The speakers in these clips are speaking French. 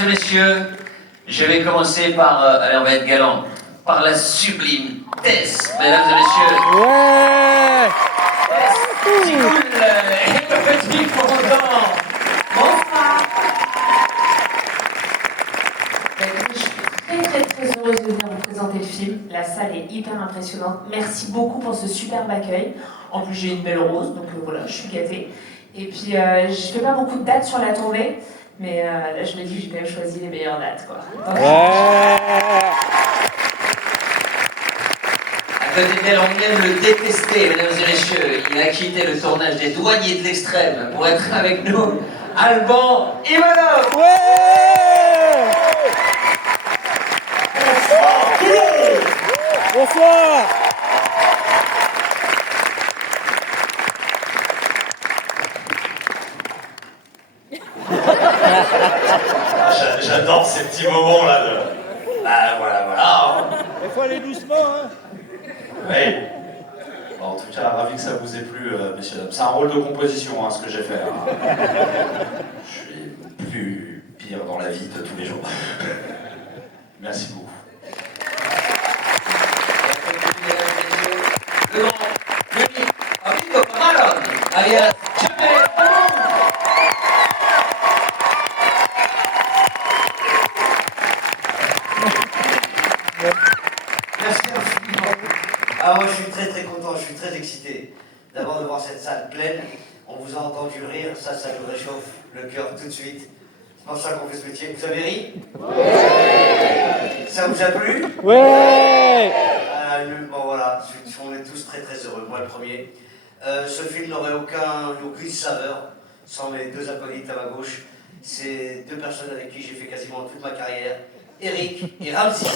et messieurs, je vais commencer par, allez, on va être galant, par la sublime Tess, mesdames et messieurs. Ouais. Petit cool, et le petit fondant. Bonsoir. Je suis très heureuse de venir vous présenter le film. La salle est hyper impressionnante. Merci beaucoup pour ce superbe accueil. En plus, j'ai une belle rose, donc voilà, je suis gâtée. Et puis, je fais pas beaucoup de dates sur la tournée, mais là, je me dis que j'ai quand même choisi les meilleures dates, quoi. Donc, À côté d'elle, on vient de le détester, mesdames et messieurs. Il a quitté le tournage des Douaniers de l'Extrême pour être avec nous, Alban Ivanov. Bonsoir. J'adore ces petits moments là de... Bah voilà. Il faut aller doucement, hein. Oui. Bon, en tout cas, ravi que ça vous ait plu, messieurs. C'est un rôle de composition, hein, ce que j'ai fait. Hein. Je suis plus pire dans la vie de tous les jours. Merci beaucoup. Le grand, l'unique, amigo Marlon, alias Jamel Amour. Merci infiniment. Ah, moi je suis très content, je suis très excité. D'abord de voir cette salle pleine. On vous a entendu rire, ça nous réchauffe le cœur tout de suite. C'est pour ça qu'on fait ce métier. Vous avez ri? Oui. Ça vous a plu? Ouais. Bon voilà, on est tous très heureux, moi le premier. Ce film n'aurait aucune saveur sans mes deux acolytes à ma gauche. C'est deux personnes avec qui j'ai fait quasiment toute ma carrière. Eric et Ramsey.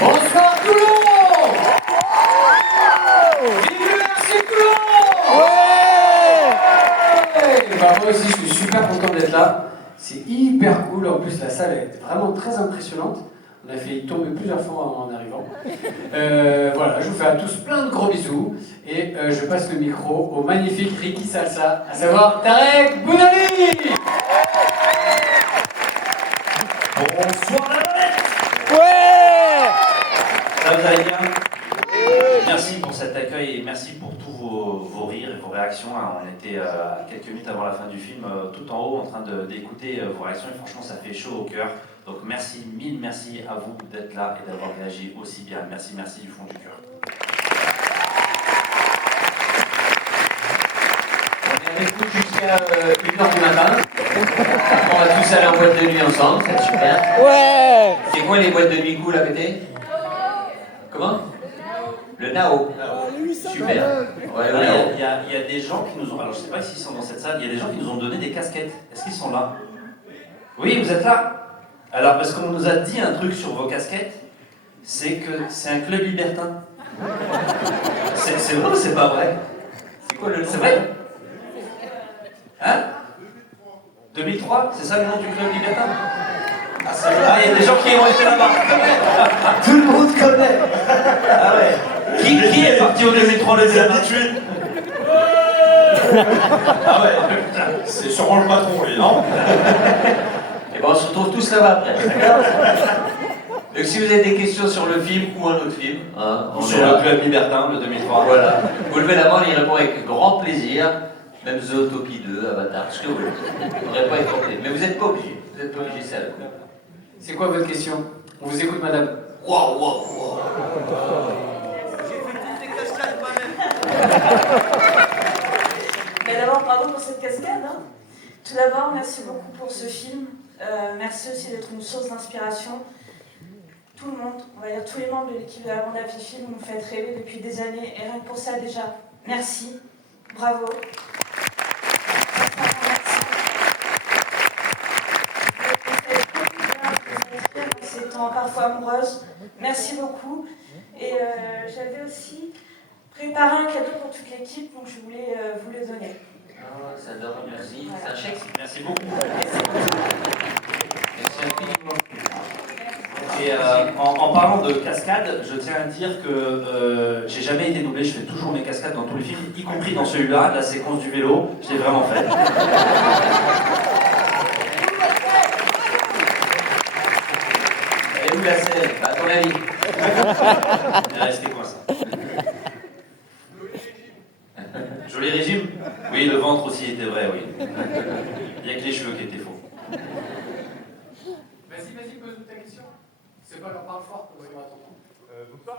Bonsoir tout le monde. Vive merci tout le monde. Bah, moi aussi je suis super content d'être là, c'est hyper cool, en plus la salle est vraiment très impressionnante, on a fait tomber plusieurs fois en arrivant. Voilà, je vous fais à tous plein de gros bisous et je passe le micro au magnifique Ricky Salsa, à savoir Tarek Bounali. Bonsoir la planète. Ouais. Ça vous allez bien? Merci pour cet accueil et merci pour tous vos rires et vos réactions. On était à quelques minutes avant la fin du film, tout en haut, en train d'écouter vos réactions et franchement, ça fait chaud au cœur. Donc merci, mille merci à vous d'être là et d'avoir réagi aussi bien. Merci du fond du cœur. On est écoute jusqu'à 1h du matin. On va tous aller en boîte de nuit ensemble, c'est super. Ouais. C'est quoi les boîtes de nuit cool à côté? Comment? Le Nao. Super. Ouais, le Nao. Il y a des gens qui nous ont... Alors je sais pas s'ils sont dans cette salle, il y a des gens qui nous ont donné des casquettes. Est-ce qu'ils sont là? Oui, vous êtes là? Alors parce qu'on nous a dit un truc sur vos casquettes, c'est que c'est un club libertin. C'est vrai ou c'est pas vrai? C'est quoi le nom? C'est vrai? Hein? 2003? C'est ça le nom du club libertin? Ah, c'est vrai. Ah, il y a des gens qui ont été là-bas. Tout le monde connaît. Ah ouais. Qui est parti au 2003 les habitués? Ah ouais, c'est sûrement le patron, lui, non? Et ben on se retrouve tous là-bas après, d'accord? Donc si vous avez des questions sur le film ou un autre film, hein, on Sur est là. le club libertin, le 2003. Voilà. Vous levez la main, on y répond avec grand plaisir. Même Zootopie 2, Avatar, ce que vous voulez. On n'aurait pas été tenté. Mais vous n'êtes pas obligé. Vous n'êtes pas obligé, c'est à la cour. C'est quoi votre question? On vous écoute madame. Waouh. Mais d'abord, bravo pour cette cascade. Hein. Tout d'abord, merci beaucoup pour ce film. Merci aussi d'être une source d'inspiration. Tout le monde, on va dire tous les membres de l'équipe de la bande à Fifi, vous nous faites rêver depuis des années. Et rien que pour ça, déjà, merci. Bravo. Ces temps parfois amoureuses. Merci beaucoup. Et j'avais aussi préparé un cadeau pour toute l'équipe, donc je voulais vous le donner. Ah, ça donne, merci. Voilà. C'est un chèque. Merci beaucoup. Merci infiniment. Et en parlant de cascade, je tiens à dire que j'ai jamais été doublé, je fais toujours mes cascades dans tous les films, y compris dans celui-là, la séquence du vélo, je l'ai vraiment fait. la scène. À ton avis? Il est resté quoi ça? Joli régime? Oui, le ventre aussi était vrai, oui. Il n'y a que les cheveux qui étaient faux. Vas-y, pose ta question. C'est pas leur parle fort pour voir ton nom. Bonsoir.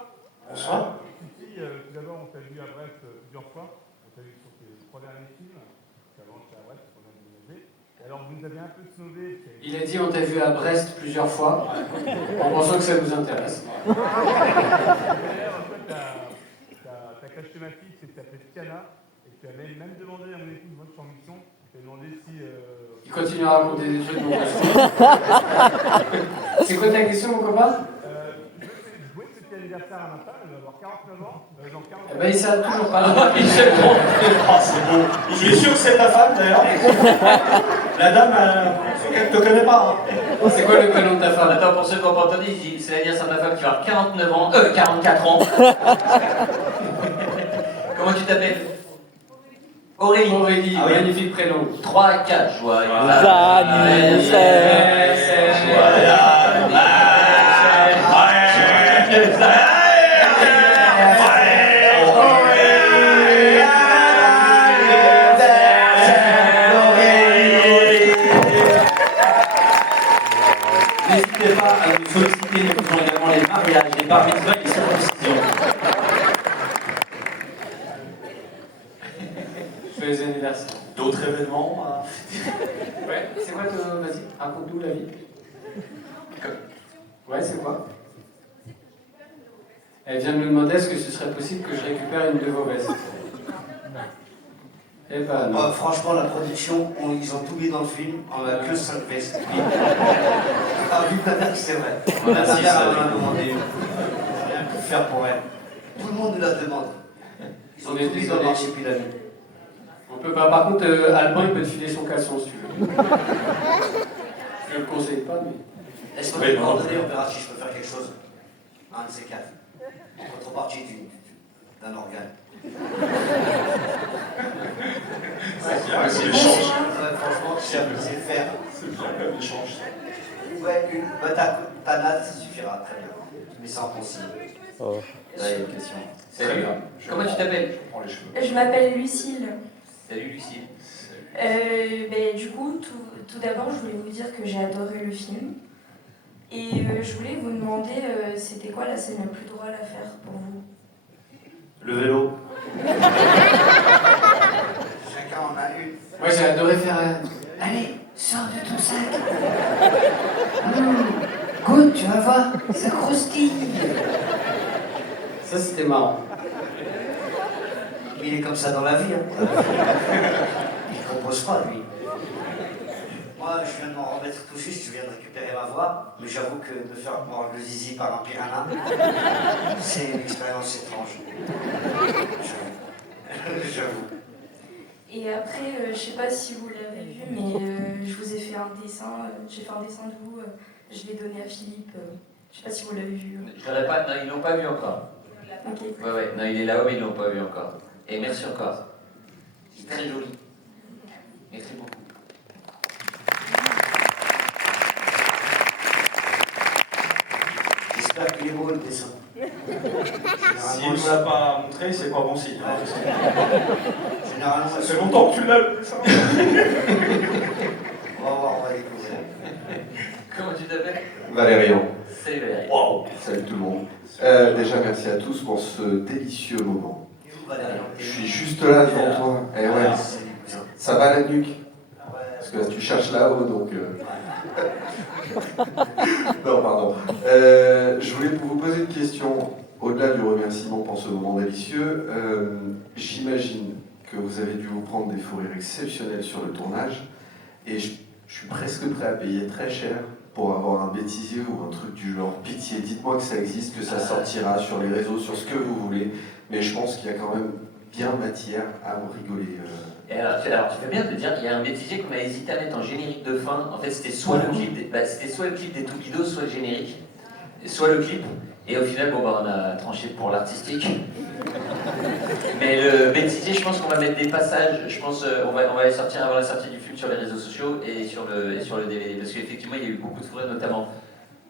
Bonsoir. Ici, tout d'abord, on t'a vu à Brest plusieurs fois. On t'a vu sur tes 3 derniers films. Avant, j'étais à Brest, on a déménagé. Alors, vous nous avez un peu snobé. Il a dit on t'a vu à Brest plusieurs fois, en pensant que ça vous intéresse. D'ailleurs, en fait, ta cage thématique, c'est que tu t'appelais Tiana. Et tu avais même demandé à mon épouse, moi, en mission. Tu as demandé si. Il continue à raconter des trucs, mon copain. C'est quoi ta question, mon copain? Je voulais que c'était l'anniversaire à ma femme, elle va avoir 49 ans. Dans 40 Eh ben, il sait toujours pas. Il sait bon. Ah, c'est beau. Je suis sûr que c'est ta femme d'ailleurs. La dame, elle ne te connaît pas. Hein. C'est quoi le prénom de ta femme? Attends, pour ceux qui n'ont pas entendu, il dit c'est l'anniversaire de ma femme qui va avoir 49 ans, 44 ans. Comment tu t'appelles? Aurélie. Aurélie, Ah oui. magnifique prénom. 3 à 4, joyeux Anniversaire. N'hésitez pas à nous solliciter, nous faisons également les mariages, les bar mitzvahs et les circoncisions. Joyeux anniversaire. D'autres événements Ouais, c'est quoi ton... Vas-y, raconte-nous la vie. Ouais, c'est quoi? Elle vient de me demander est-ce que ce serait possible que je récupère une de vos vestes. Eh ben non. Franchement, la production, ils ont tout mis dans le film, on a que 5 vestes. Ah oui, madame, c'est vrai. On a La six, dernière, avec elle m'a nous. demandé. J'ai rien pu faire pour elle. Tout le monde nous la demande. Ils ont On est tout mis dans le désolé. marsupilami. On peut pas. Par contre, Alban, il peut te filer son caleçon si tu veux. Je le conseille pas, mais. Laisse-moi Oui, te non. coordonner, on verra si je peux faire quelque chose. Un de ces 4. En contrepartie d'un organe. C'est l'échange. Ouais, franchement, c'est faire. C'est bien comme échange. Ouais, ta natte, ça suffira, très bien. Tu mets ça en consigne. Oh. Là, il y a une question. Salut. Comment tu t'appelles? Je prends les cheveux. Je m'appelle Lucille. Salut Lucie. Du coup, tout d'abord, je voulais vous dire que j'ai adoré le film. Et je voulais vous demander, c'était quoi la scène la plus drôle à faire pour vous? Le vélo. Chacun en a une. Moi, j'ai adoré faire. Allez, sors de ton sac. Goûte, tu vas voir, ça croustille. Ça, c'était marrant. Mais il est comme ça dans la vie. Hein. Il ne compose pas, lui. Moi, je viens de m'en remettre tout juste, je viens de récupérer ma voix, mais j'avoue que de faire mordre le zizi par un piranha, c'est une expérience étrange. J'avoue. Et après, je sais pas si vous l'avez vu, mais je vous ai fait un dessin. J'ai fait un dessin de vous. Je l'ai donné à Philippe. Je sais pas si vous l'avez vu. Je l'aurais pas, non, ils l'ont pas vu encore. Ok. Ouais, non, il est là-haut, mais ils l'ont pas vu encore. Et merci encore. C'est très joli. Merci beaucoup. J'espère qu'il est beau le dessin. S'il ne nous l'a pas montré, c'est pas bon signe. Généralement, Ça fait longtemps que tu l'as, le dessin. On va voir, on va découvrir. Comment tu t'appelles? Valérian. Salut Valérie. Wow. Salut tout le monde. Déjà, merci à tous pour ce délicieux moment. Et où, Valérian? Je suis juste là devant toi. Eh ouais, ça va la nuque. Parce que là, tu cherches là-haut, donc... Non, pardon. Je voulais vous poser une question. Au-delà du remerciement pour ce moment délicieux, j'imagine que vous avez dû vous prendre des fous rires exceptionnels sur le tournage. Et je suis presque prêt à payer très cher pour avoir un bêtisier ou un truc du genre. Pitié, dites-moi que ça existe, que ça sortira sur les réseaux, sur ce que vous voulez. Mais je pense qu'il y a quand même bien matière à rigoler. Et alors, tu fais bien de dire qu'il y a un bêtisier qu'on a hésité à mettre en générique de fin. En fait, c'était soit le clip des Toupidos, soit le générique, soit le clip. Et au final, on a tranché pour l'artistique. Mais le bêtisier, je pense qu'on va mettre des passages. Je pense on va les sortir avant la sortie du film sur les réseaux sociaux et sur le DVD. Parce qu'effectivement, il y a eu beaucoup de fous rires, notamment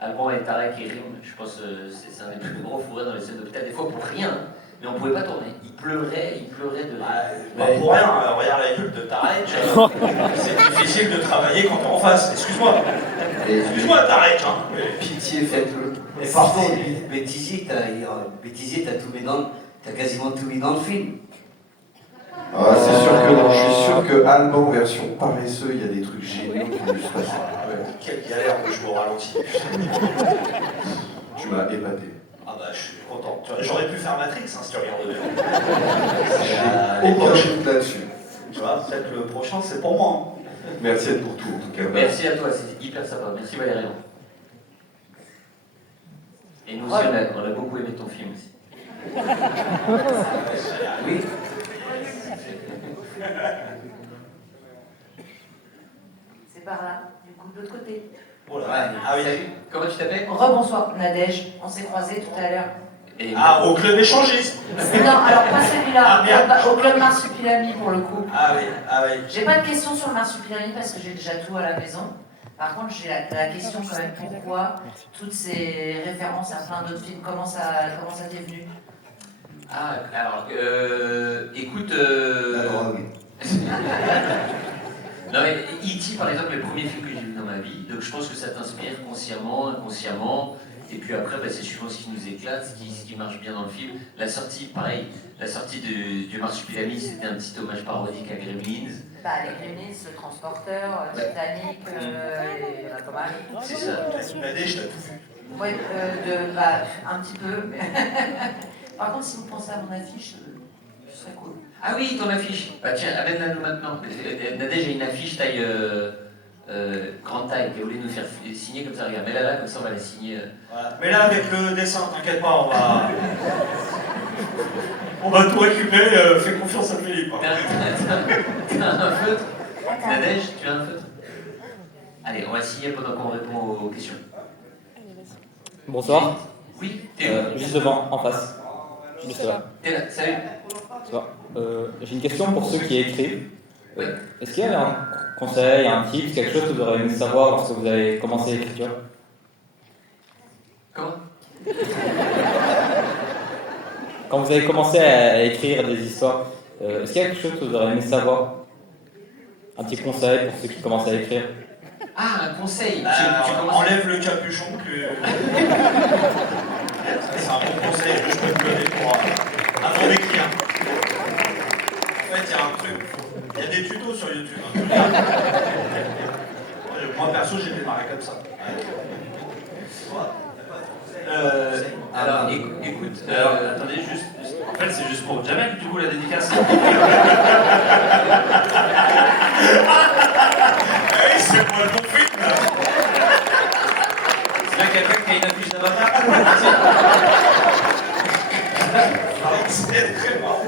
Alban et Tarek et Rim, je pense que c'est un des plus gros fous rires dans les scènes d'hôpital, des fois pour rien, mais on pouvait pas tourner. Il pleurait de rire. Pas pour rien, regarde la gueule de Tarek, c'est difficile de travailler quand t'es en face, excuse-moi. Excuse-moi Tarek, hein. Pitié, faites-le. Et par contre, Bêtisier, t'as tout mis t'as quasiment tout mis dans le film. Ah, c'est sûr que non, je suis sûr que Alban, version paresseux, il y a des trucs géniaux qui vont se passer. Quelle galère de jouer au ralenti. Tu m'as épaté. Ah bah je suis content. J'aurais pu faire Matrix hein, si tu regardais. Aucun doute là-dessus. Tu vois, peut-être le prochain c'est pour moi. Merci à pour tout en tout cas. Merci à toi, c'était hyper sympa. Merci Valérian. Et nous aussi, on a beaucoup aimé ton film aussi. Oui. C'est par là, du coup, de l'autre côté. Oh là. Ah oui. Salut, comment tu t'appelles? Rebonsoir, Nadège, on s'est croisés tout à l'heure. Ah, au club échangiste. Non, alors pas celui-là, Ah, merde. au club Marsupilami pour le coup. Ah oui, ah oui. J'ai pas de questions sur le Marsupilami parce que j'ai déjà tout à la maison. Par contre, j'ai la question quand même, pourquoi toutes ces références à plein d'autres films, comment ça t'est venu? Ah, alors, écoute... La drogue. Non mais E.T. par exemple, est le premier film que j'ai vu dans ma vie, donc je pense que ça t'inspire consciemment, inconsciemment, et puis après bah, c'est suivant ce qui nous éclate, ce qui marche bien dans le film. La sortie, pareil, la sortie du Marsupilami, c'était un petit hommage parodique à Gremlins. Bah, les Gremlins, le transporteur, Titanic, il y en a pas mal. C'est ça. Nadège, t'as tout vu. Ouais, un petit peu. Mais... Par contre, si vous pensez à mon affiche, ce serait cool. Ah oui, ton affiche. Bah tiens, amène-la nous maintenant. Nadège a une affiche taille grande taille qu'elle voulait nous faire signer comme ça. Regarde, mets-la là, comme ça on va la signer. Voilà. Mais là avec le dessin, t'inquiète pas, on va tout récupérer, fais confiance à Philippe. T'as un feutre? Nadège, tu as un feutre? Allez, on va signer pendant qu'on répond aux questions. Bonsoir. Oui, t'es où? Juste devant, en face. Juste là. T'es là, salut. Ça va. J'ai une question pour ceux qui écrivent. Oui. Est-ce qu'il y a un conseil, un tip, quelque chose que vous auriez aimé savoir lorsque vous avez commencé l'écriture? Comment? Quand vous avez commencé à écrire des histoires, est-ce qu'il y a quelque chose que vous auriez aimé savoir? Un petit conseil pour ceux qui commencent à écrire? Ah, un conseil. Tu enlève le capuchon que... C'est un bon conseil que je peux te donner pour avant d'écrire. En fait, il y a un truc, il y a des tutos sur YouTube. Hein. Moi perso, j'ai démarré comme ça. Alors, écoute, Attendez, juste. En fait, c'est juste pour Jamel, du coup, la dédicace. Hey, c'est moi le bon film. C'est là quelqu'un qui a une affiche d'Avatar. C'est très marrant.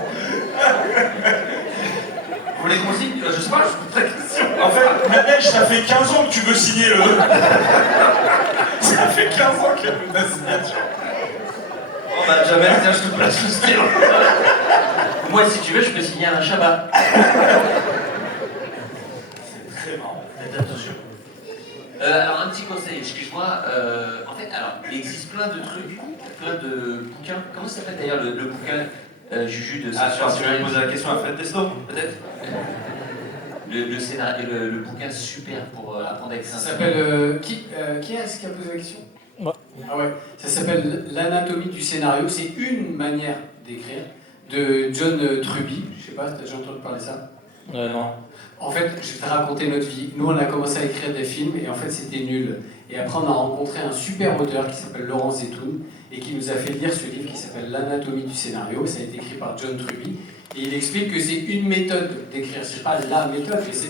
Vous voulez qu'on signe? Je sais pas, je pose la question. En fait, Nadège, ça fait 15 ans que tu veux signer le... Ça fait 15 ans qu'elle veut ta signature. Oh bah, Jamel, tiens, je te place le stylo. moi, si tu veux, je peux signer un Shabbat. C'est très marrant. Faites attention. Alors, un petit conseil, excuse-moi. En fait, alors, il existe plein de trucs, plein de bouquins. Comment ça s'appelle d'ailleurs le bouquin Juju de Ah, tu vas poser la question à Fred Testo, peut-être? le scénario, le bouquin super pour apprendre à écrire. Ça s'appelle... qui est-ce qui a posé la question? Moi. Ah ouais. Ça s'appelle L'anatomie du scénario. C'est une manière d'écrire de John Truby. Je sais pas si tu as déjà entendu parler de ça. Non. En fait, je vais te raconter notre vie. Nous, on a commencé à écrire des films et en fait, c'était nul. Et après, on a rencontré un super auteur qui s'appelle Laurent Zetoun et qui nous a fait lire ce livre qui s'appelle L'anatomie du scénario. Ça a été écrit par John Truby. Et il explique que c'est une méthode d'écrire. C'est pas la méthode, mais c'est...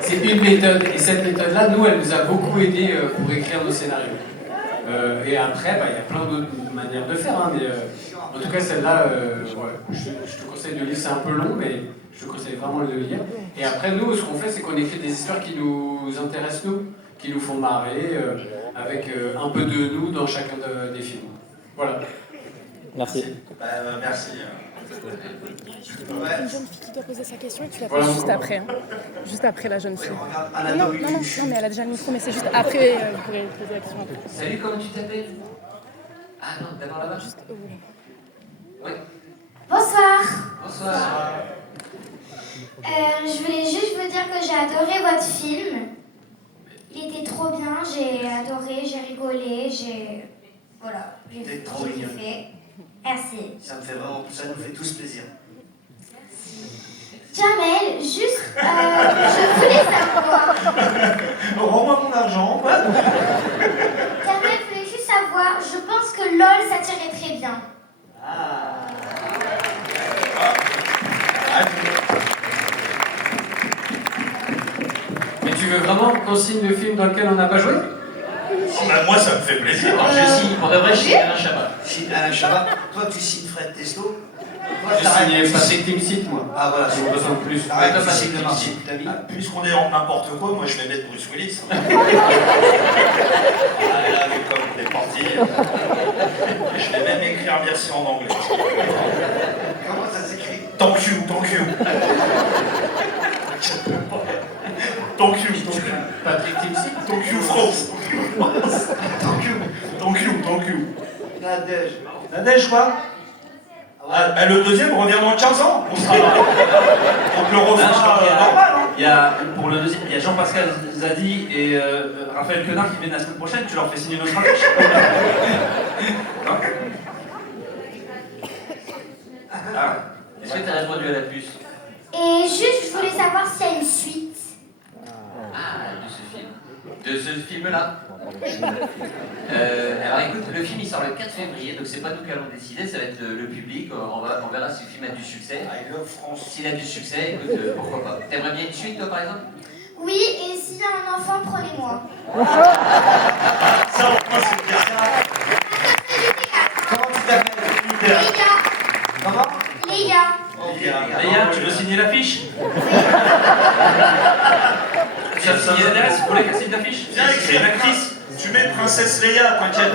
C'est une méthode. Et cette méthode-là, nous, elle nous a beaucoup aidé pour écrire nos scénarios. Et après, il y a plein d'autres manières de faire. Hein, mais en tout cas, celle-là, je te conseille de lire. C'est un peu long, mais je te conseille vraiment de le lire. Et après, nous, ce qu'on fait, c'est qu'on écrit des histoires qui nous intéressent, nous, qui nous font marrer, avec un peu de nous dans chacun des films. Voilà. Merci. Merci. Une jeune fille qui doit poser sa question et tu la Voilà, poses juste comment. après. Hein. Juste après la jeune fille. Anna Non, Doru. non, mais elle a déjà le micro, mais c'est juste après, vous pourrez poser la question après. Salut, comment tu t'appelles? Ah non, d'abord là-bas. Juste, Oui. Bonsoir. Bonsoir. Je voulais juste vous dire que j'ai adoré votre film. Il était trop bien, j'ai adoré, j'ai rigolé, Voilà, T'es trop j'ai mignonne. kiffé. Merci. Ça nous fait tous plaisir. Jamel, juste, je voulais savoir. Rends-moi mon argent. Jamel, je voulais juste savoir, je pense que LOL, ça tirait très bien. Mais tu veux vraiment qu'on signe le film dans lequel on n'a pas joué? Moi, ça me fait plaisir. Je signe, pour de vrai, je signe Alain Chabat. Alain Chabat, toi tu signes Fred Testo. J'ai signé Patrick Timsit, moi. Ah voilà, j'ai besoin de plus. Arrête de Patrick passer de Timsit. Puisqu'on est en n'importe quoi, moi je vais mettre Bruce Willis. Ah, là, vu comme on est parti, je vais même écrire merci en anglais. Comment ça s'écrit? Thank you, thank you. Thank you, thank you. Patrick Timsit. Thank you, France. Thank you. Thank you, thank you. Nadège. Nadège, quoi? Le deuxième revient dans 15 ans. On sera là. Donc le refrain normal. Hein. Il y a, pour le deuxième, il y a Jean-Pascal Zadi et Raphaël Quenard qui viennent la semaine prochaine. Tu leur fais signer notre affiche. Est-ce que tu as répondu à la puce? Et juste, je voulais savoir s'il y a une suite. Ah, de ce film. De ce film-là. Alors écoute, le film il sort le 4 février, donc c'est pas nous qui allons décider, ça va être le public. On verra si le film a du succès. I love France. S'il a du succès, écoute, pourquoi pas. T'aimerais bien une suite, toi, par exemple? Oui, et s'il y a un enfant, prenez-moi. Ça, au moins, c'est bien. Comment tu t'appelles? Léa. Comment? Léa. Léa, tu veux signer l'affiche? Tu as signé l'adresse? Vous voulez qu'elle signe l'affiche? Viens écrire l'actrice. Tu mets Princesse Leia, t'inquiète.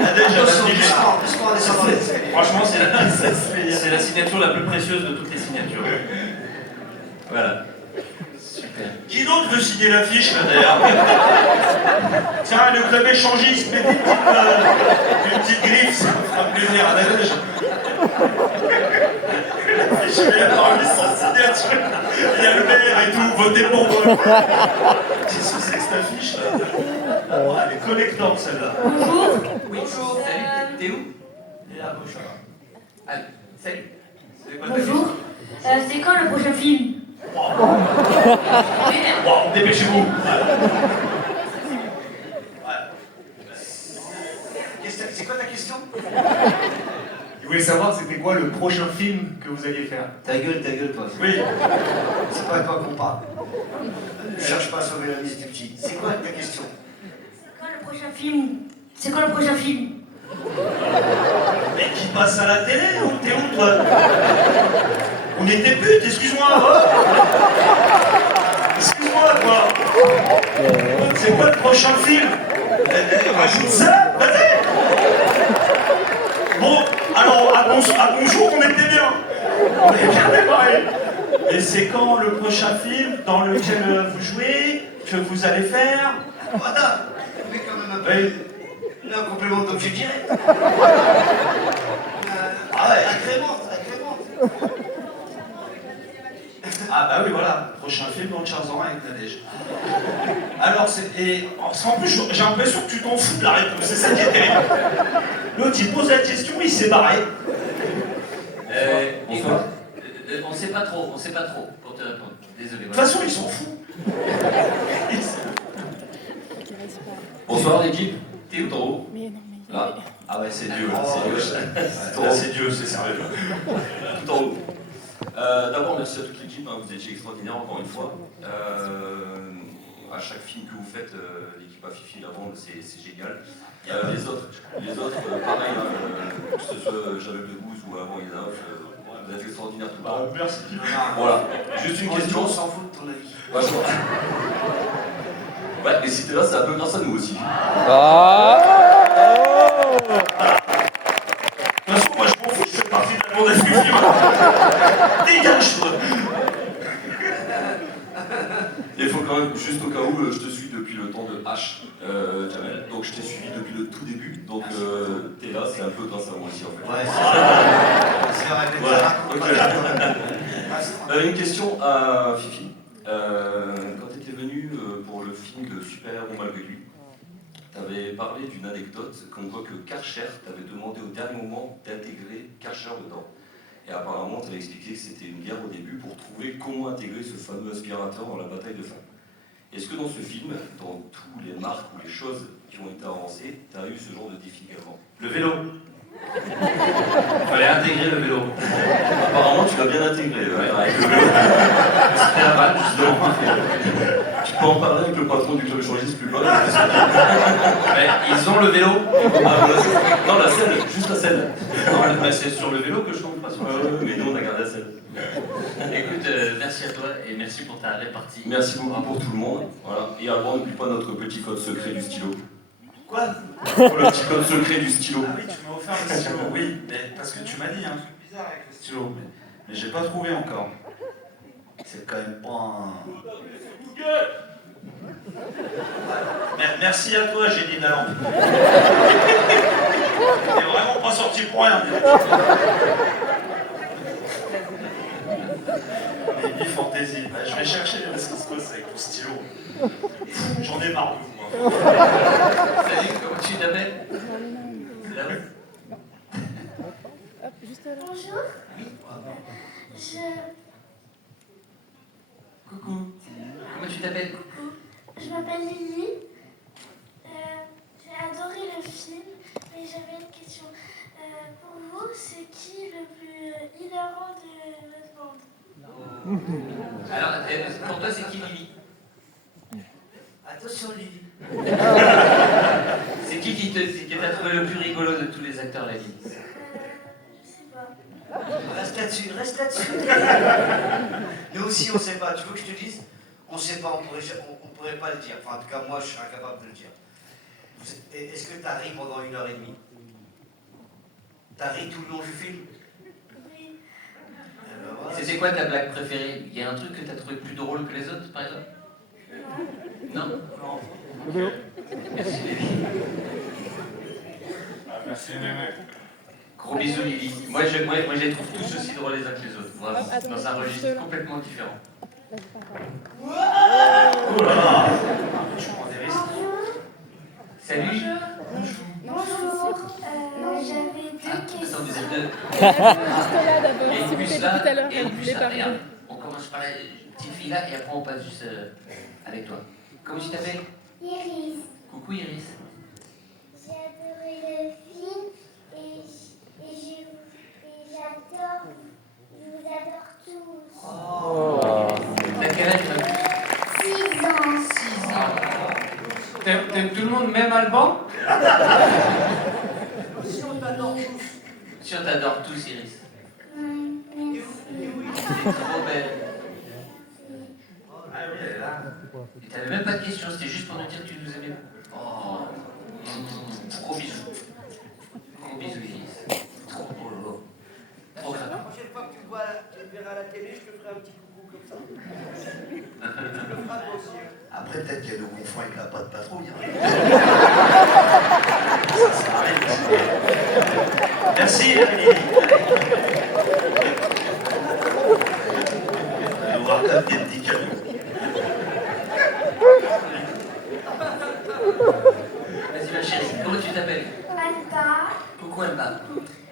Nadège, elle va se niger. Doucement, descend dans les escaliers. Franchement, c'est la signature la plus précieuse de toutes les signatures. Voilà. Super. Qui d'autre veut signer l'affiche, là, d'ailleurs? Tiens, le club échangiste, mets une petite griffe, ça me fera plaisir à Nadège. Je vais avoir mis sa signature. Il y a le maire et tout, votez pour moi. Qu'est-ce que c'est que cette affiche, là? Oh, elle est collector, celle-là. Bonjour. Oui, bonjour. Salut, t'es où? Et là, bonjour. Allez, salut. C'est quoi ta Bonjour. C'est quand le prochain film? Wow, dépêchez-vous. C'est quoi ta question? Je voulais savoir c'était quoi le prochain film que vous alliez faire. Ta gueule, toi. Oui. C'est pas toi qu'on parle. Ne cherche pas à sauver la mise du petit. C'est quoi ta question? C'est quand le prochain film? C'est quand le prochain film? Mais qui passe à la télé ou t'es où, toi? On était putes, excuse-moi. Excuse-moi, quoi. C'est quoi le prochain film? Rajoute ça, vas-y. Bon, alors, à bonjour, on était bien. On est bien démarré. Et c'est quand le prochain film dans lequel vous jouez, que vous allez faire? Voilà. Mais quand même un peu. Oui. Un complément d'objet direct. Ah ouais. Agrémente. Ah bah oui, voilà, prochain film dans 15 ans avec Nadège. Alors, en plus, j'ai l'impression que tu t'en fous de la réponse, c'est ça qui est terrible. L'autre, il pose la question, il s'est barré. Écoute, on sait pas trop pour te répondre. Désolé. De toute façon, il s'en fout. Bonsoir l'équipe. T'es où, Taureau? Mais non, mais. Là. Ah ouais, c'est Dieu. Là, c'est Dieu, c'est sérieux. Tout en haut. D'abord, merci à toute l'équipe, hein, vous étiez extraordinaire encore une fois. À chaque film que vous faites, l'équipe à Fifi, la bande, c'est génial. Les autres, pareil, hein, que ce soit Jamel Debbouze ou avant Isaac, vous êtes extraordinaire tout le temps. Merci. Voilà, juste une question. On s'en fout de ton avis. Vachement. Ouais, et si t'es là, c'est un peu grâce à nous aussi. Dégage-toi. Il faut quand même, juste au cas où, je te suis depuis le temps de H, Jamel. Donc je t'ai suivi depuis le tout début. Donc t'es là, c'est un peu grâce à moi aussi en fait. Ouais, c'est vrai. Voilà. Ok. Une question à Fifi. Quand tu étais venu pour le film de Super Héros Malgré lui, tu avais parlé d'une anecdote comme quoi que Karcher t'avait demandé au dernier moment d'intégrer Karcher dedans. Et apparemment, tu avais expliqué que c'était une guerre au début pour trouver comment intégrer ce fameux aspirateur dans la bataille de fin. Est-ce que dans ce film, dans tous les marques ou les choses qui ont été avancées, tu as eu ce genre de défi également? Le vélo. Il fallait intégrer le vélo. Apparemment, tu l'as bien intégré. Ouais. Avec le vélo. C'était la balle, justement. Tu peux en parler avec le patron du club échangiste plus bas. Mais ils ont le vélo. Non, la selle, juste la selle. Non, bah, c'est sur le vélo que je tombe, pas sur le vélo. Mais nous, on a gardé la selle. Écoute, merci à toi et merci pour ta répartie. Merci beaucoup pour tout le monde. Voilà. Et avant, n'oublie pas notre petit code secret du stylo. Quoi? Le petit code secret du stylo. Ah oui, tu m'as offert le stylo, oui. Mais parce que tu m'as dit un truc bizarre avec le stylo. Mais j'ai pas trouvé encore. C'est quand même pas un... Merci à toi, j'ai dit Nalan. T'es vraiment pas sorti pour rien. Baby Fantasy. Bah, je vais chercher ce qui se passe avec ton stylo. J'en ai marre de vous. Salut, comment tu t'appelles? Bonjour. Coucou. Comment tu t'appelles? Je m'appelle Lily. J'ai adoré le film, mais j'avais une question. Pour vous, c'est qui le plus hilarant de votre bande? Alors, pour toi, c'est qui Lily? Attention, Lily. C'est qui t'a trouvé le plus rigolo de tous les acteurs, la Lily? Je sais pas. Reste là-dessus, reste là-dessus. Nous aussi, on sait pas. Tu veux que je te dise? On sait pas, on pourrait pas le dire. Enfin, en tout cas, moi, je suis incapable de le dire. Est-ce que t'as ri pendant 1h30? T'as ri tout le long du film? Oui. C'était quoi ta blague préférée? Il y a un truc que t'as trouvé plus drôle que les autres, par exemple? Non. Non. Le vélo. Merci, Lily. Merci, Néné. Gros bisous, Lily. Moi, je les trouve tous aussi drôles les uns que les autres. Vraiment, Attends, dans un registre complètement différent. Oh là là. Tu prends des risques. Salut. Bonjour. J'avais deux questions. Attends, vous êtes deux. Juste là d'abord, Et s'il vous plaît, plus depuis tout à l'heure, et elle plus voulait là, parler. regarde. On commence par la petite fille là et après on passe juste avec toi. Comment tu t'appelles? Iris. Coucou Iris. J'ai adoré le film et j'adore. Je vous adore tous. Oh. T'as quel âge maintenant? 6 ans. 6 ans. T'aimes tout le monde, même Alban? Si on t'adore tous. Si on t'adore tous, Iris. Merci. T'es trop belle. Ah oui, elle est là. Et t'avais même pas de questions, c'était juste pour nous dire que tu nous aimais. Oh. Gros bisous. Gros bisous, Iris. Trop beau. Trop La grave. prochaine fois que tu me verras à la télé, je te ferai un petit coucou comme ça. Tu le feras toi aussi. Après, peut-être qu'il y a nous confond avec la patte patrouille. Ça arrive. Merci, Lily. On aura peut-être des petits cadeaux. Vas-y ma chérie, comment tu t'appelles? Alba. Coucou Alba.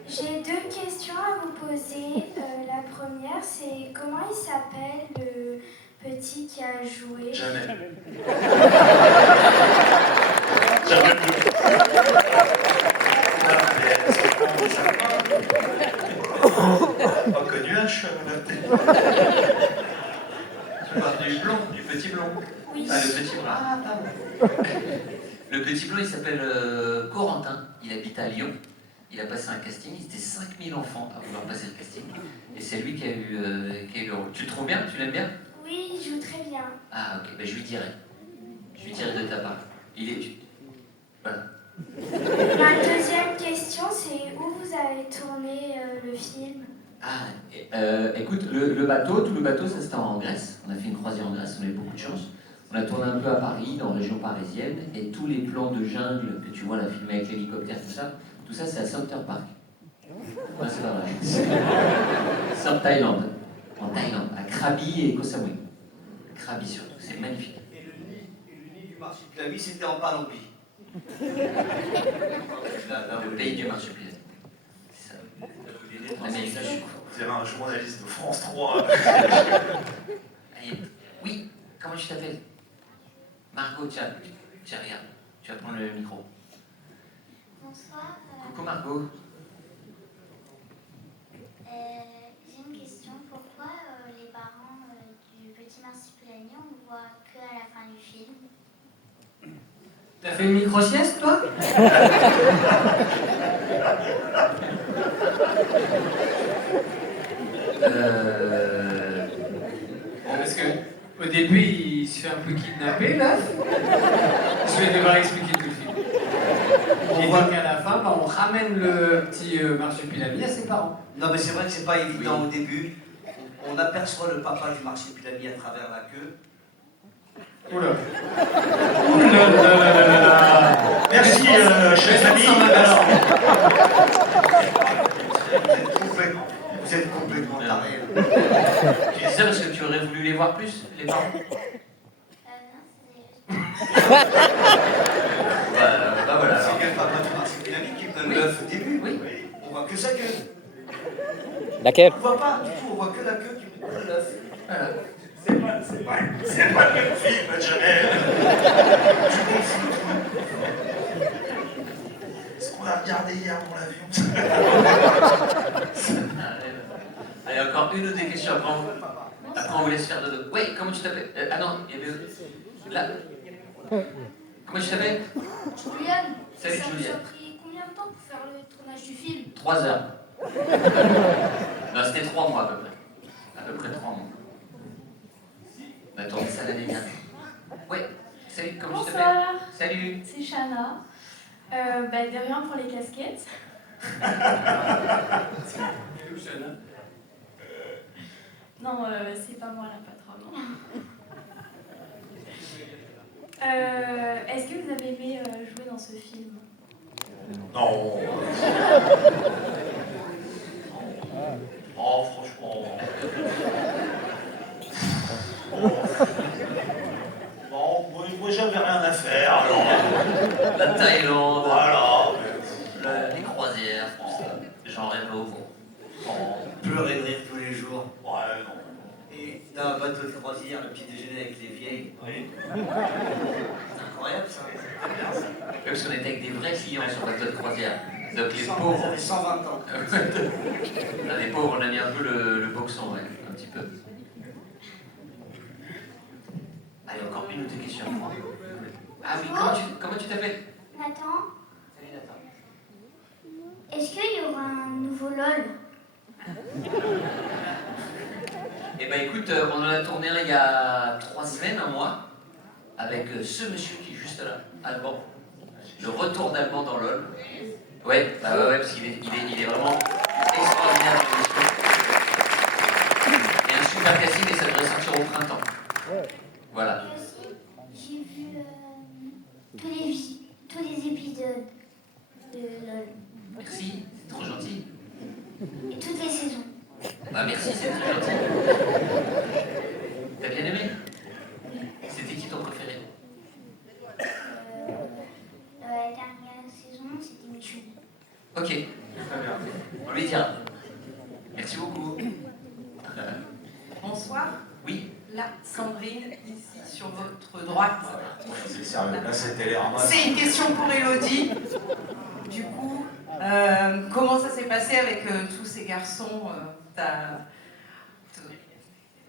J'ai deux questions à vous poser. La première, c'est comment il s'appelle le petit qui a joué? Jamais. Jamais plus. Pas connu, hein, je suis à la télé. Tu parles du blond, du petit blond? Oui. Ah, le petit blond. Ah, pardon. Le petit blond, il s'appelle Corentin. Il habite à Lyon. Il a passé un casting. Il était 5000 enfants à vouloir passer le casting. Et c'est lui qui a eu le rôle. Tu le trouves bien? Tu l'aimes bien? Oui, il joue très bien. Ah, ok. Ben, je lui dirai. Je lui dirai de ta part. Il est... Voilà. Ma deuxième question, c'est où vous avez tourné le film? Ah, Écoute, le bateau, tout le bateau, ça c'était en Grèce. On a fait une croisière en Grèce, on a eu beaucoup de chance. On a tourné un peu à Paris, dans la région parisienne, et tous les plans de jungle que tu vois là filmés avec l'hélicoptère, tout ça c'est à Center Park. Ouais, c'est pas vrai. C'est en Thaïlande. En Thaïlande, à Krabi et Koh Samui. Krabi surtout, c'est magnifique. Et le nid du marsupilami, c'était en Panambie. Le pays du marsupilami. C'est ça. L'Amérique du Sud. Vous avez un journaliste de France 3. Allez, oui, comment tu t'appelles? Margot, tiens, regarde, tu vas prendre le micro. Bonsoir. Coucou Margot. J'ai une question. Pourquoi les parents du petit marsupilami, on ne voit que à la fin du film? T'as fait une micro-sieste, toi? Parce que au début, il se fait un peu kidnapper, là. Je vais devoir expliquer tout le film. On voit qu'à la fin, on ramène le petit marsupilami à ses parents. Non, mais c'est vrai que c'est pas évident au début. On aperçoit le papa du marsupilami à travers la queue. Oula. Oula. Merci, chers amis. Vous êtes complètement tarés. Tu dis ça parce que tu aurais voulu les voir plus, les parents? Bah voilà. C'est bien le papa du marsupilami qui donne l'œuf au début. Oui. On voit que sa queue. Laquelle? On voit pas du tout, on voit que la queue qui donne l'œuf. Voilà. C'est pas le même film, Jamel. Tu confonds tout. Est-ce qu'on l'a regardé hier dans l'avion? Allez, encore une ou deux questions, après on vous laisse faire dodo. Oui, comment tu t'appelles? Ah non, il y avait... Là. Comment tu t'appelles? Juliane. Salut Ça vous Juliane. a pris combien de temps pour faire le tournage du film? 3 heures. Non, c'était 3 mois à peu près. À peu près 3 mois. On a tourné ça l'année dernière. Ouais, salut, comment tu t'appelles? Bonsoir. Salut. C'est Shana. De rien pour les casquettes. Non, c'est pas moi la patronne. Est-ce que vous avez aimé jouer dans ce film? Non. Oh, franchement. Bon, moi j'avais rien à faire, alors. La Thaïlande. Voilà. Les croisières, tout ça. J'en rêve au fond. Pleurer de rire tous les jours. Ouais, non. Et dans un bateau de croisière, le petit déjeuner avec les vieilles. Oui. C'est incroyable ça. C'est bien ça. Parce qu'on était avec des vrais clients sur le bateau de croisière. Donc les Ils pauvres. avaient 120 ans. Les pauvres, on a mis un peu le boxon, ouais, un petit peu. Allez, encore une ou deux questions. Ah oui, comment tu t'appelles? Nathan. Salut Nathan. Est-ce qu'il y aura un nouveau LOL? Eh ben écoute, on en a tourné un il y a 3 semaines, un mois, avec ce monsieur qui est juste là, Alban. Le retour d'Alban dans LOL. Ouais, parce qu'il est vraiment extraordinaire dans l'émission. Et un super casting et ça devrait sortir au printemps. Voilà. Et aussi, j'ai vu tous les épisodes de LOL. Merci, c'est trop gentil. Et toutes les saisons. Bah merci, c'est très gentil. T'as bien aimé? C'était qui ton préféré? La dernière saison, c'était Michou. Ok, très bien. On lui dira. Merci beaucoup. Bonsoir. Oui. Là, Sandrine, ici sur votre droite. C'est sérieux, là c'était les ramasses. C'est une question pour Elodie. Du coup, comment ça s'est passé avec tous ces garçons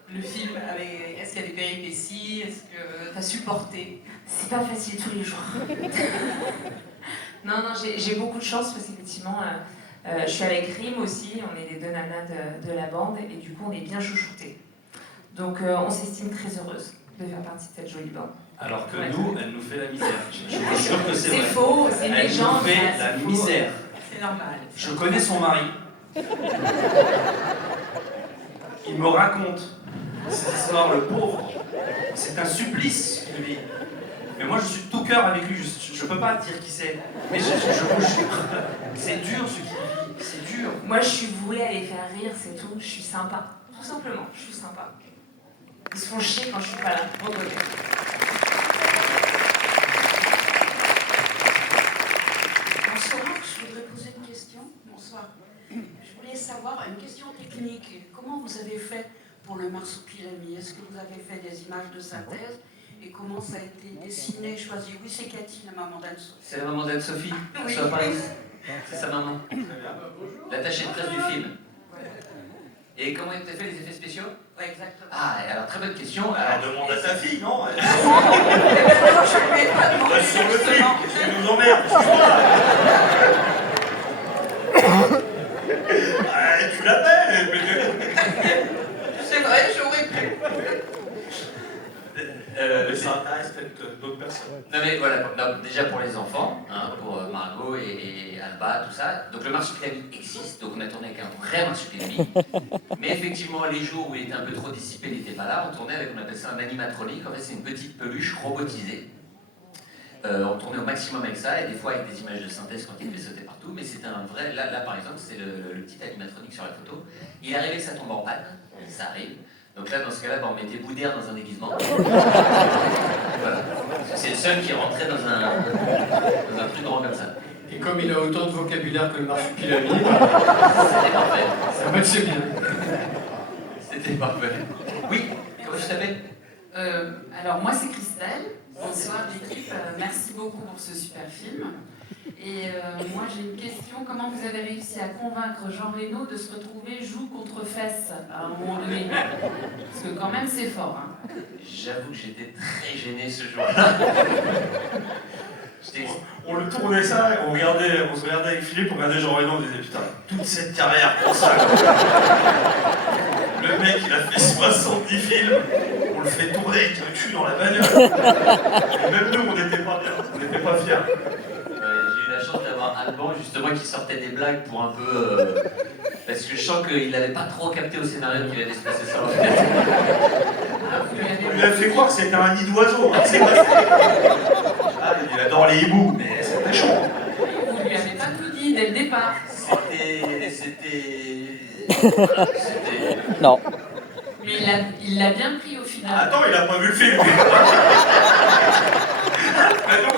le film, est-ce qu'il y a des péripéties? Est-ce que t'as supporté? C'est pas facile tous les jours. Non, j'ai beaucoup de chance parce qu'effectivement, je suis avec Rim aussi, on est les deux nanas de la bande et du coup on est bien chouchoutés. Donc on s'estime très heureuse de faire partie de cette jolie bande. Alors que nous, elle nous fait la misère. Je suis sûr que c'est vrai. C'est faux, c'est une légende. Elle nous fait la misère. C'est normal. Je connais son mari. il me raconte cette histoire, le pauvre. C'est un supplice qu'il vit. Mais moi, je suis de tout cœur avec lui. Je peux pas dire qui c'est. Mais je vous jure, c'est dur ce qu'il vit. C'est dur. Moi, je suis vouée à les faire rire, c'est tout. Je suis sympa. Tout simplement, je suis sympa. Ils se font chier quand je suis pas là. Reconnaître. Bonsoir, je voudrais poser une question. Bonsoir. Je voulais savoir une question technique. Comment vous avez fait pour le marsupilami? Est-ce que vous avez fait des images de synthèse? Et comment ça a été dessiné, choisi? Oui, c'est Cathy, la maman d'Anne-Sophie. C'est la maman d'Anne-Sophie, Oui. sur Paris. C'est sa maman. L'attachée de presse du film. Et comment tu as fait les effets spéciaux? Oui, exactement. Ah, alors très bonne question. Alors demande à ta fille, non? Je ne vais pas demander Sur le film, justement. qu'est-ce qui nous emmerde? Tu l'appelles. C'est vrai, j'aurais pu. Mais ça intéresse peut-être d'autres personnes. Non mais voilà, non, déjà pour les enfants, hein, pour Margot et Alba, tout ça. Donc le marsupilami existe, donc on a tourné avec un vrai marsupilami. Mais effectivement, les jours où il était un peu trop dissipé, il n'était pas là. On tournait avec, on appelle ça un animatronique. En fait, c'est une petite peluche robotisée. On tournait au maximum avec ça, et des fois avec des images de synthèse quand il devait sauter partout. Mais c'était un vrai. Là par exemple, c'est le petit animatronique sur la photo. Il arrivait que ça tombe en panne, ça arrive. Donc là, dans ce cas-là, on mettait Boudère dans un déguisement. Voilà. C'est le seul qui rentrait dans un truc grand comme ça. Et comme il a autant de vocabulaire que le marsupilami, C'était parfait. ça matchait bien. C'était parfait. Oui, comment tu t'appelles? Alors moi c'est Christelle. Bonsoir l'équipe. Merci beaucoup pour ce super film. Et moi j'ai une question. Comment vous avez réussi à convaincre Jean Reno de se retrouver joue contre fesse à un moment donné? Parce que quand même c'est fort. Hein. J'avoue que j'étais très gêné ce jour-là. On le tournait ça, et on se regardait avec Philippe, on regardait Jean Reno, on disait putain, toute cette carrière pour ça. Le mec il a fait 70 films, on le fait tourner avec un cul dans la bagnole. Et même nous on n'était pas bien, on n'était pas fiers. J'ai eu la chance d'avoir Alban justement qui sortait des blagues pour un peu. Parce que je sens qu'il n'avait pas trop capté au scénario qu'il allait se passer ça en fait. On lui a fait croire que c'était un nid d'oiseau, hein, c'est pas ça. Ah, il adore les hiboux, mais c'était chaud. Vous lui avez pas tout dit dès le départ. Non. Mais il l'a bien pris au final. Attends, il a pas vu le film. Mais non,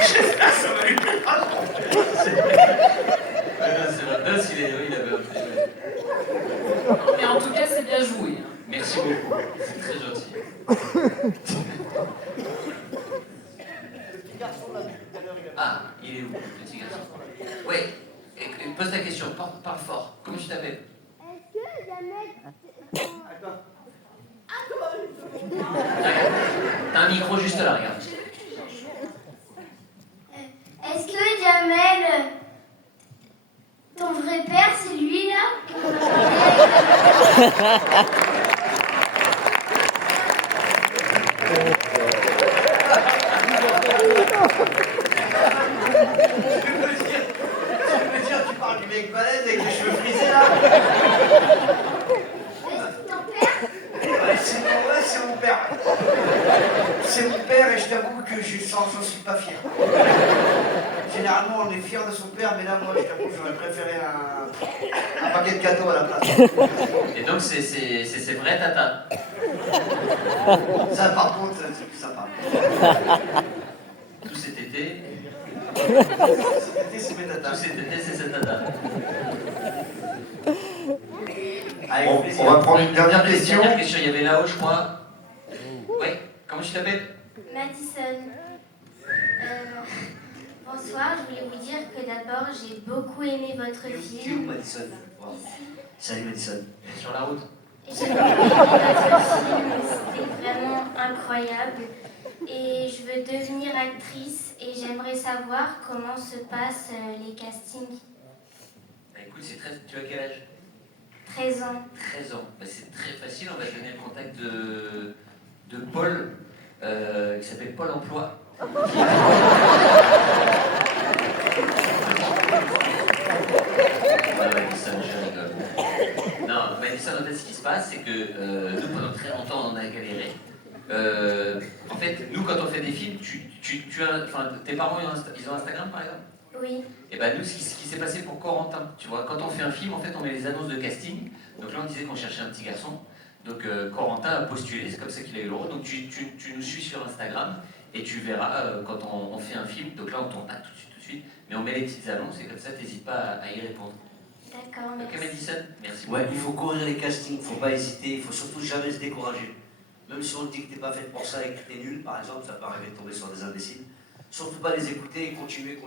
j'espère que ça va lui plaire. C'est vrai, non, il avait un peu. Mais en tout cas, c'est bien joué. Merci beaucoup, c'est très gentil. Ah, il est où, le petit garçon? Oui, pose ta question, parle fort. Comment tu t'appelles? Est-ce que Yannick... T'as un micro juste là, regarde. Est-ce que Jamel, ton vrai père, c'est lui là? Tu parles du mec balèze avec les cheveux frisés là? Ouais, c'est mon père. C'est mon père et je t'avoue que j'en suis pas fier. Généralement on est fier de son père, mais là moi je t'avoue que j'aurais préféré un paquet de gâteaux à la place. Et donc c'est vrai tata? Ça par contre c'est plus sympa. Tout cet été. Cet été c'est mes tatas. Tout cet été c'est cette tata. On va prendre une dernière question. Dernière question, il y avait là-haut je crois. Oui, comment tu t'appelles? Madison. Bonsoir, je voulais vous dire que d'abord j'ai beaucoup aimé votre Qui est où film. Madison? Wow. Salut Madison. Sur la route. J'ai beaucoup aimé votre film, c'était vraiment incroyable. Et je veux devenir actrice et j'aimerais savoir comment se passent les castings. Bah, écoute, c'est très. Tu as quel âge? 13 ans. 13 ans. Bah, c'est très facile, on va te donner le contact de Paul, qui s'appelle Pôle Emploi. Madison, je rigole. Non, Madison, Madison, en fait, ce qui se passe, c'est que nous, pendant très longtemps, on a galéré. En fait, nous, quand on fait des films, tes parents, ils ont Instagram, par exemple? Oui. Et ben nous, ce qui s'est passé pour Corentin, tu vois, quand on fait un film, en fait, on met les annonces de casting. Donc là, on disait qu'on cherchait un petit garçon. Donc Corentin a postulé, c'est comme ça qu'il a eu le rôle. Donc tu nous suis sur Instagram et tu verras quand on fait un film. Donc là, on tourne pas tout de suite, mais on met les petites annonces et comme ça, t'hésites pas à y répondre. D'accord, merci. Ok, Madison, merci. Ouais, il faut courir les castings, il faut pas hésiter, il faut surtout jamais se décourager. Même si on te dit que t'es pas fait pour ça et que t'es nul, par exemple, ça peut arriver de tomber sur des imbéciles. Surtout pas les écouter et continuer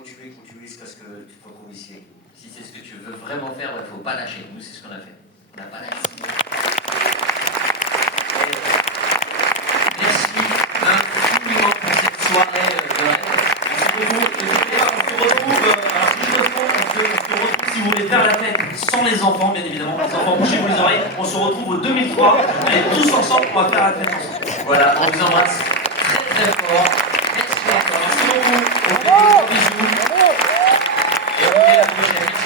jusqu'à ce que tu sois commissionné. Si c'est ce que tu veux vraiment faire, il faut pas lâcher. Nous, c'est ce qu'on a fait. On n'a pas lâché. Merci infiniment pour cette soirée de rêve. On se retrouve, si vous voulez faire la fête sans les enfants, bien évidemment, les enfants, bougez-vous les oreilles, on se retrouve au 2003, allez tous ensemble, on va faire la fête ensemble. Voilà, on vous embrasse très fort. Merci beaucoup, on fait des gros bisous. Et on vous dit à la prochaine.